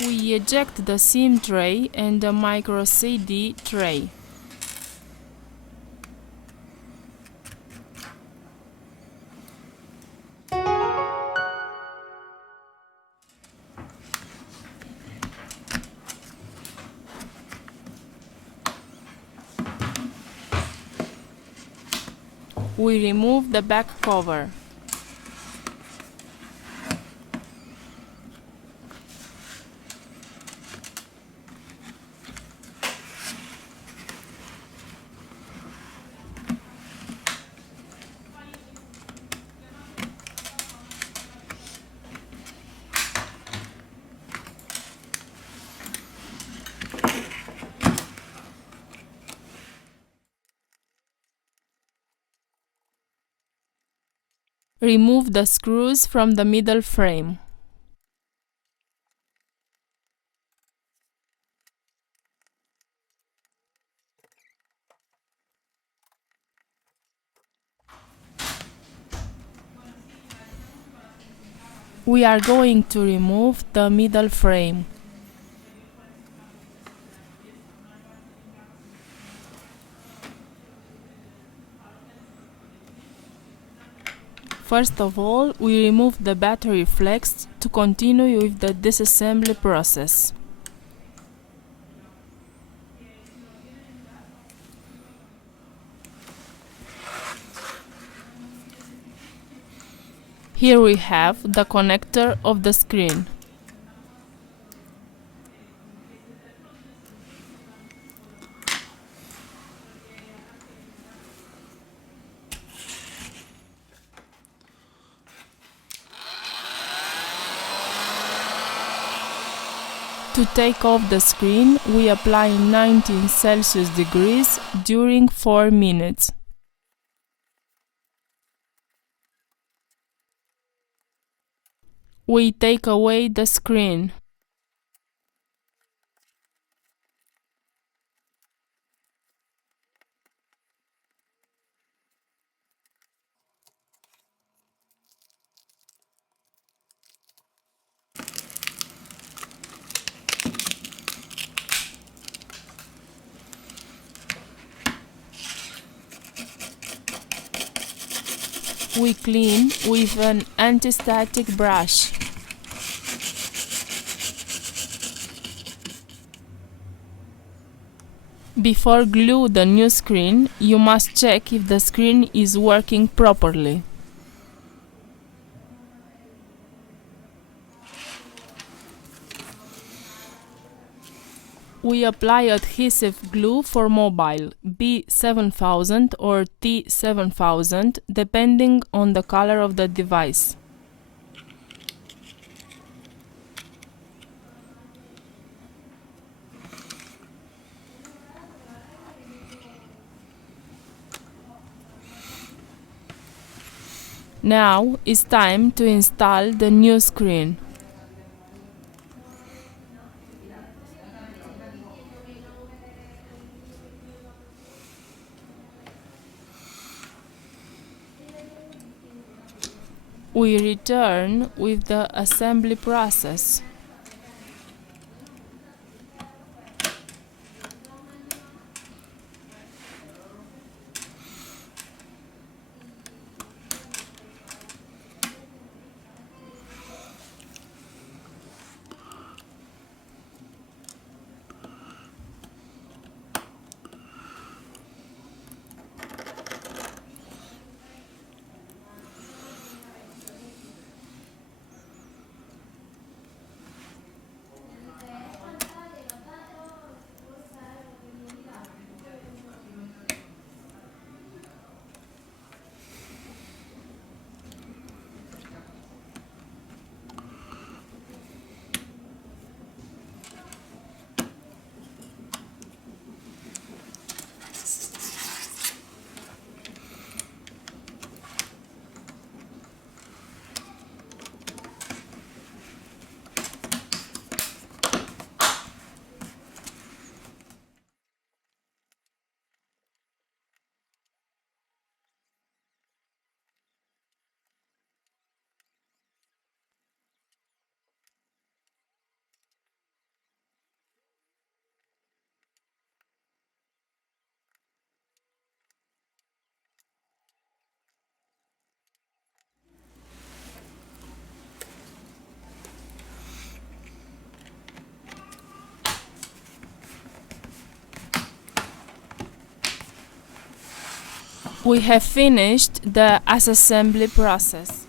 We eject the SIM tray and the micro CD tray. We remove the back cover. Remove the screws from the middle frame. We are going to remove the middle frame. First of all, we remove the battery flex to continue with the disassembly process. Here we have the connector of the screen. To take off the screen, we apply 19 Celsius degrees during 4 minutes. We take away the screen. We clean with an anti-static brush. Before glue the new screen, you must check if the screen is working properly. We apply adhesive glue for mobile B7000 or T7000 depending on the color of the device. Now it's time to install the new screen. We return with the assembly process. We have finished the assembly process.